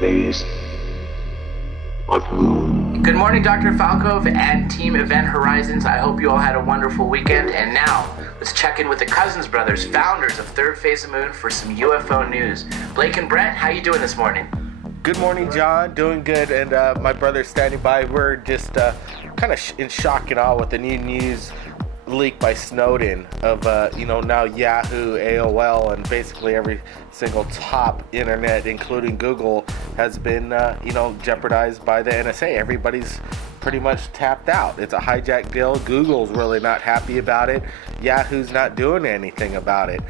Phase of who? Good morning, Dr. Falkov and Team Event Horizons. I hope you all had a wonderful weekend. And now, let's check in with the Cousins brothers, founders of Third Phase of Moon, for some UFO news. Blake and Brent, how you doing this morning? Good morning, John. Doing good, and my brother's standing by. We're just kind of in shock and awe with the new news leak by Snowden of now Yahoo, AOL, and basically every single top internet, including Google, has been jeopardized by the NSA. Everybody's pretty much tapped out. It's a hijacked deal. Google's really not happy about it. Yahoo's not doing anything about it.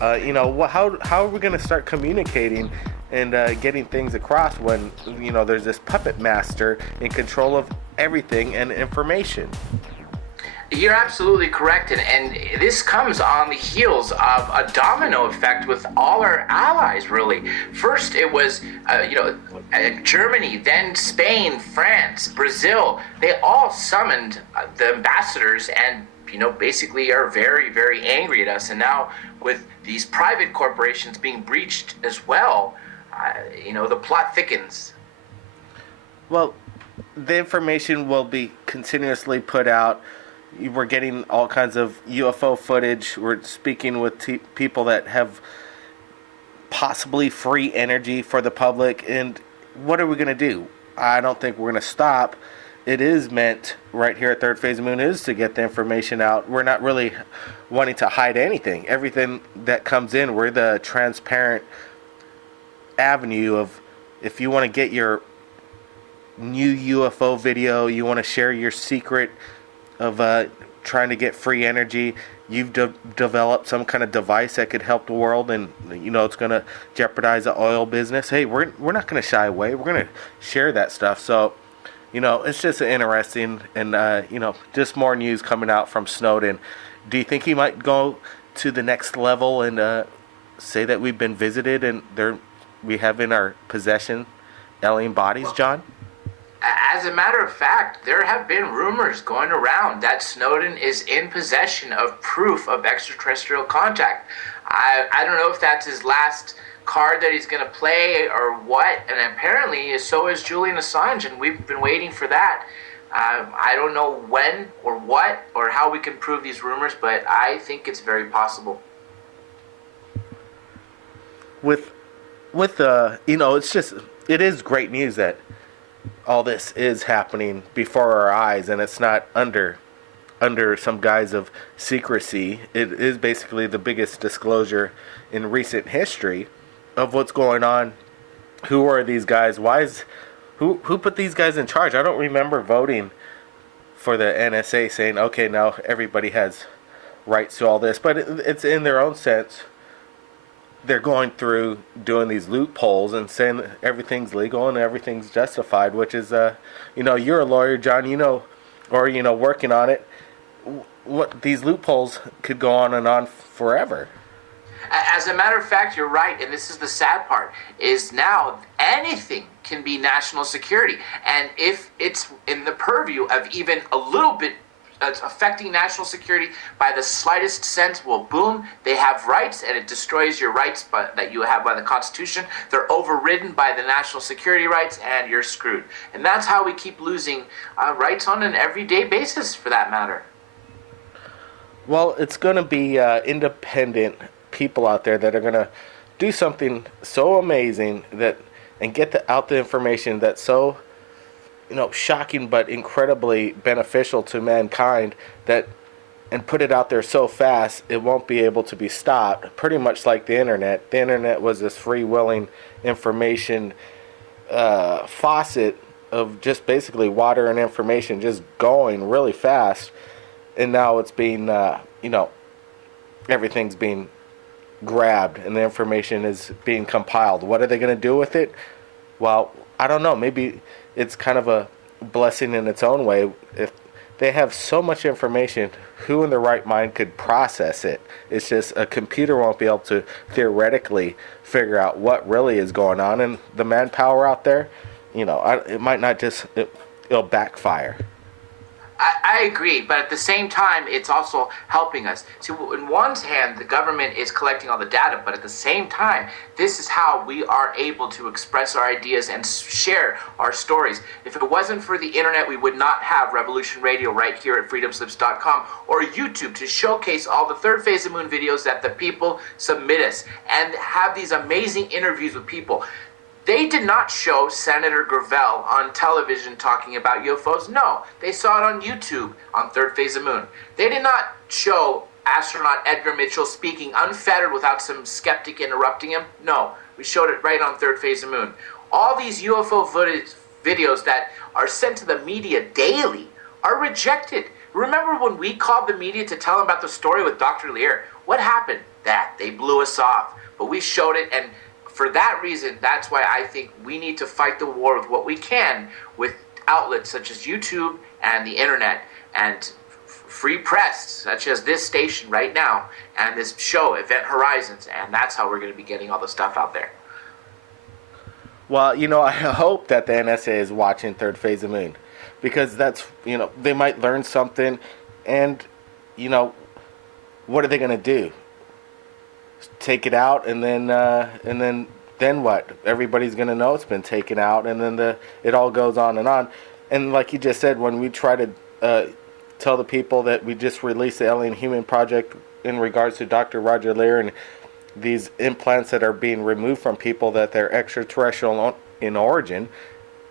How are we going to start communicating and getting things across when there's this puppet master in control of everything and information? You're absolutely correct, and this comes on the heels of a domino effect with all our allies, really. First, it was, Germany, then Spain, France, Brazil. They all summoned the ambassadors and, basically are very, very angry at us. And now with these private corporations being breached as well, the plot thickens. Well, the information will be continuously put out. We're getting all kinds of UFO footage. We're speaking with people that have possibly free energy for the public. And what are we going to do? I don't think we're going to stop. It is meant, right here at Third Phase of Moon, is to get the information out. We're not really wanting to hide anything. Everything that comes in, we're the transparent avenue of, if you want to get your new UFO video, you want to share your secret of trying to get free energy, you've developed some kind of device that could help the world, and it's going to jeopardize the oil business. Hey, we're not going to shy away. We're going to share that stuff. So, it's just interesting, and just more news coming out from Snowden. Do you think he might go to the next level and say that we've been visited and we have in our possession alien bodies, John? As a matter of fact, there have been rumors going around that Snowden is in possession of proof of extraterrestrial contact. I don't know if that's his last card that he's going to play or what, and apparently so is Julian Assange, and we've been waiting for that. I don't know when or what or how we can prove these rumors, but I think it's very possible. It is great news that all this is happening before our eyes, and it's not under some guise of secrecy. It is basically the biggest disclosure in recent history of what's going on. Who are these guys? Who put these guys in charge? I don't remember voting for the NSA saying, okay, now everybody has rights to all this, but it's in their own sense. They're going through doing these loopholes and saying that everything's legal and everything's justified, which is, you're a lawyer, John, or working on it. What these loopholes could go on and on forever. As a matter of fact, you're right, and this is the sad part, is now anything can be national security. And if it's in the purview of even a little bit affecting national security by the slightest sense, well, boom, they have rights, and it destroys your rights that you have by the Constitution. They're overridden by the national security rights, and you're screwed. And that's how we keep losing rights on an everyday basis, for that matter. Well, it's going to be independent people out there that are going to do something so amazing and get out the information that's so shocking but incredibly beneficial to mankind, and put it out there so fast it won't be able to be stopped. Pretty much like the internet. The internet was this free-willing information faucet of just basically water and information just going really fast, and now it's being everything's being grabbed and the information is being compiled. What are they going to do with it? Well, I don't know. Maybe it's kind of a blessing in its own way. If they have so much information, who in their right mind could process it? It's just a computer won't be able to theoretically figure out what really is going on. And the manpower out there, it might not it'll backfire. I agree, but at the same time, it's also helping us. See, in one hand, the government is collecting all the data, but at the same time, this is how we are able to express our ideas and share our stories. If it wasn't for the internet, we would not have Revolution Radio right here at freedomslips.com or YouTube to showcase all the Third Phase of Moon videos that the people submit us and have these amazing interviews with people. They did not show Senator Gravel on television talking about UFOs. No, they saw it on YouTube on Third Phase of Moon. They did not show astronaut Edgar Mitchell speaking unfettered without some skeptic interrupting him. No, we showed it right on Third Phase of Moon. All these UFO footage videos that are sent to the media daily are rejected. Remember when we called the media to tell them about the story with Dr. Lear? What happened? They blew us off. But we showed it, and for that reason, that's why I think we need to fight the war with what we can with outlets such as YouTube and the internet and free press, such as this station right now and this show, Event Horizons, and that's how we're going to be getting all the stuff out there. Well, I hope that the NSA is watching Third Phase of Moon, because that's, they might learn something, and, what are they going to do? Take it out, and then what? Everybody's gonna know it's been taken out, and then it all goes on. And like you just said, when we try to tell the people that we just released the Alien Human Project in regards to Dr. Roger Lear and these implants that are being removed from people, that they're extraterrestrial in origin,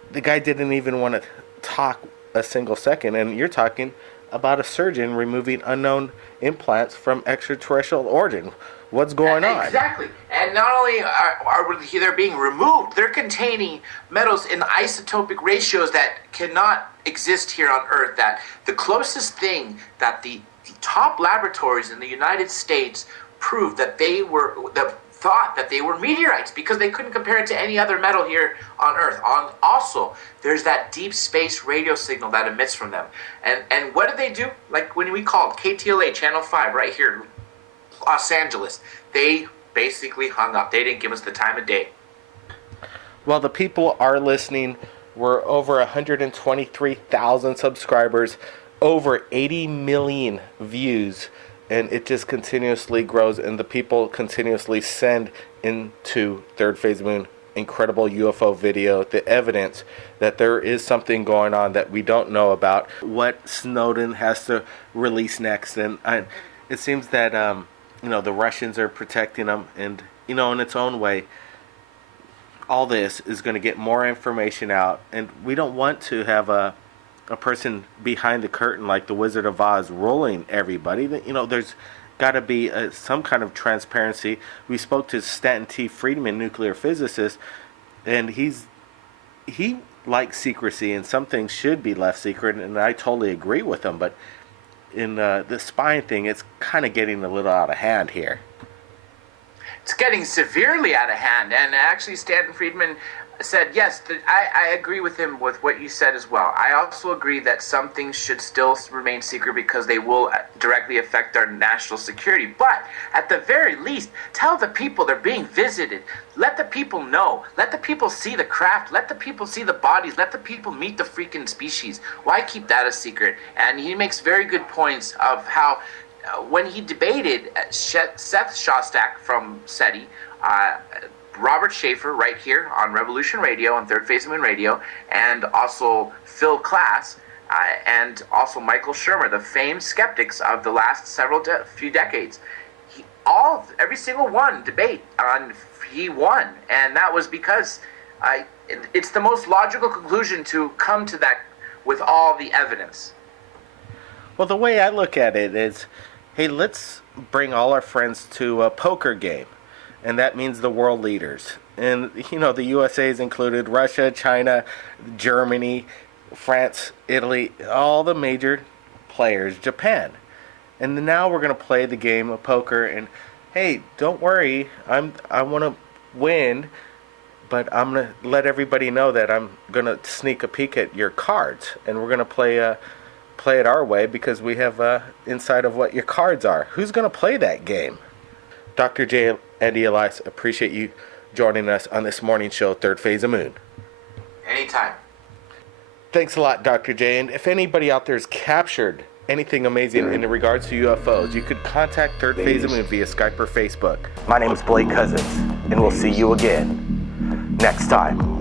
the guy didn't even want to talk a single second. And you're talking about a surgeon removing unknown implants from extraterrestrial origin. What's going on? Exactly. And not only are they being removed, they're containing metals in isotopic ratios that cannot exist here on Earth. That the closest thing that the top laboratories in the United States proved that thought that they were meteorites because they couldn't compare it to any other metal here on Earth. Also, there's that deep space radio signal that emits from them. And what did they do? Like when we called KTLA Channel 5 right here, Los Angeles, they basically hung up. They didn't give us the time of day. Well, the people are listening. We're over 123,000 subscribers, over 80 million views, and it just continuously grows, and the people continuously send into Third Phase Moon incredible UFO video, the evidence that there is something going on that we don't know about, what Snowden has to release next. And it seems that the Russians are protecting them, and in its own way, all this is going to get more information out, and we don't want to have a person behind the curtain like the Wizard of Oz ruling everybody. There's got to be some kind of transparency. We spoke to Stanton T. Friedman, nuclear physicist, and he likes secrecy, and some things should be left secret, and I totally agree with him, but in the spying thing, it's kind of getting a little out of hand here. It's getting severely out of hand, and actually Stanton Friedman said, yes, I agree with him with what you said as well. I also agree that some things should still remain secret because they will directly affect our national security. But at the very least, tell the people they're being visited. Let the people know. Let the people see the craft. Let the people see the bodies. Let the people meet the freaking species. Why keep that a secret? And he makes very good points of how when he debated Seth Shostak from SETI, Robert Schaefer right here on Revolution Radio, on Third Phase of Moon Radio, and also Phil Klass, and also Michael Shermer, the famed skeptics of the last few decades. Every single one debate he won, and that was because it's the most logical conclusion to come to that with all the evidence. Well, the way I look at it is, hey, let's bring all our friends to a poker game. And that means the world leaders. And, the USA is included, Russia, China, Germany, France, Italy, all the major players, Japan. And now we're going to play the game of poker. And, hey, don't worry, I want to win, but I'm going to let everybody know that I'm going to sneak a peek at your cards. And we're going to play it our way because we have insight of what your cards are. Who's going to play that game? Dr. J. Andy Elias, appreciate you joining us on this morning show, Third Phase of Moon. Anytime. Thanks a lot, Dr. J. And if anybody out there has captured anything amazing in regards to UFOs, you could contact Third Phase of Moon via Skype or Facebook. My name is Blake Cousins, and we'll see you again next time